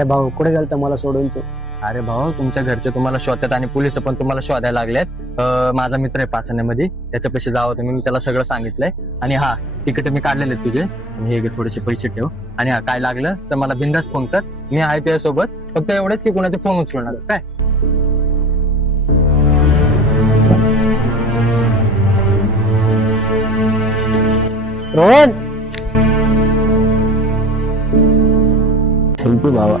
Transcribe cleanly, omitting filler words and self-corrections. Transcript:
अरे भाऊ कुठे गेलता मला सोडून तू? अरे भाऊ, तुमच्या घरचे तुम्हाला शोधतात आणि पोलिस पण तुम्हाला शोधायला लागलेत. माझा मित्र आहे पाचण्यामध्ये, त्याच्यापाशी जावं तुम्ही, मी त्याला सगळं सांगितलंय. आणि हा, तिकीट मी काढलेले आहेत तुझे, आणि हे घे थोडेसे पैसे ठेव. आणि हा, काय लागलं तर मला बिंदास फोन कर, मी आहे त्यासोबत. फक्त एवढेच की कुणाचे फोन उचलणार काय. रोहन, थँक्यू बाबा.